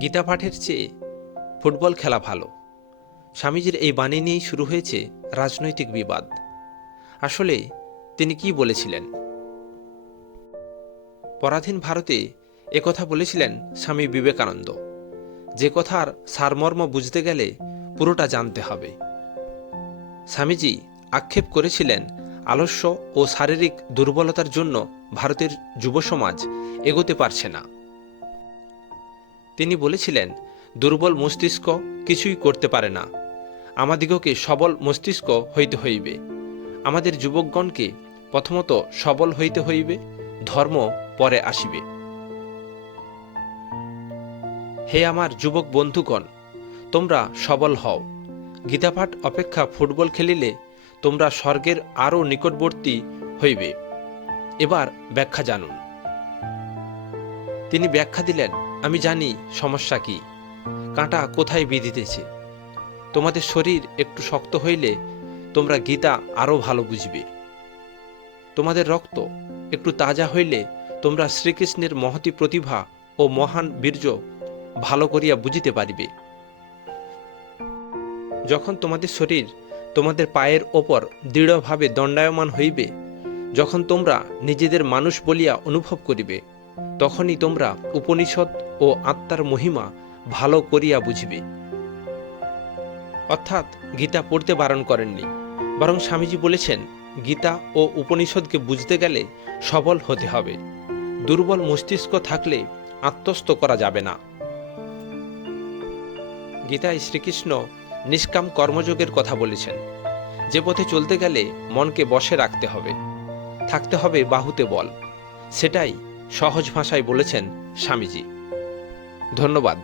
গীতা পাঠের চেয়ে ফুটবল খেলা ভালো। স্বামীজির এই বাণী নিয়েই শুরু হয়েছে রাজনৈতিক বিবাদ। আসলে তিনি কি বলেছিলেন? পরাধীন ভারতে একথা বলেছিলেন স্বামী বিবেকানন্দ, যে কথার সারমর্ম বুঝতে গেলে পুরোটা জানতে হবে। স্বামীজি আক্ষেপ করেছিলেন আলস্য ও শারীরিক দুর্বলতার জন্য ভারতের যুব সমাজ এগোতে পারছে না। তিনি বলেছিলেন, দুর্বল মস্তিষ্ক কিছুই করতে পারে না, আমাদিগকে সবল মস্তিষ্ক হইতে হইবে। আমাদের যুবকগণকে প্রথমত সবল হইতে হইবে, ধর্ম পরে আসিবে। হে আমার যুবক বন্ধুগণ, তোমরা সবল হও। গীতাপাঠ অপেক্ষা ফুটবল খেলিলে তোমরা স্বর্গের আরও নিকটবর্তী হইবে। এবার ব্যাখ্যা জানুন। তিনি ব্যাখ্যা দিলেন, আমি জানি সমস্যা কি, কাঁটা কোথায় বিঁধিতেছে। তোমাদের শরীর একটু শক্ত হইলে তোমরা গীতা আরও ভালো বুঝবে। তোমাদের রক্ত একটু তাজা হইলে তোমরা শ্রীকৃষ্ণের মহতী প্রতিভা ও মহান বীর্য ভালো করিয়া বুঝিতে পারিবে। যখন তোমাদের শরীর তোমাদের পায়ের ওপর দৃঢ়ভাবে দণ্ডায়মান হইবে, যখন তোমরা নিজেদের মানুষ বলিয়া অনুভব করিবে, তখনই তোমরা উপনিষদ ও আত্মার মহিমা ভালো করিয়া বুঝিবে। অর্থাৎ গীতা পড়তে বারণ করেননি, বরং স্বামীজি বলেছেন গীতা ও উপনিষদকে বুঝতে গেলে সবল হতে হবে। দুর্বল মস্তিষ্ক থাকলে আত্মস্থ করা যাবে না। গীতায় শ্রীকৃষ্ণ নিষ্কাম কর্মযোগের কথা বলেছেন, যে পথে চলতে গেলে মনকে বশে রাখতে হবে, থাকতে হবে বাহুতে বল। সেটাই সহজ ভাষায় বলেছেন স্বামীজি। ধন্যবাদ।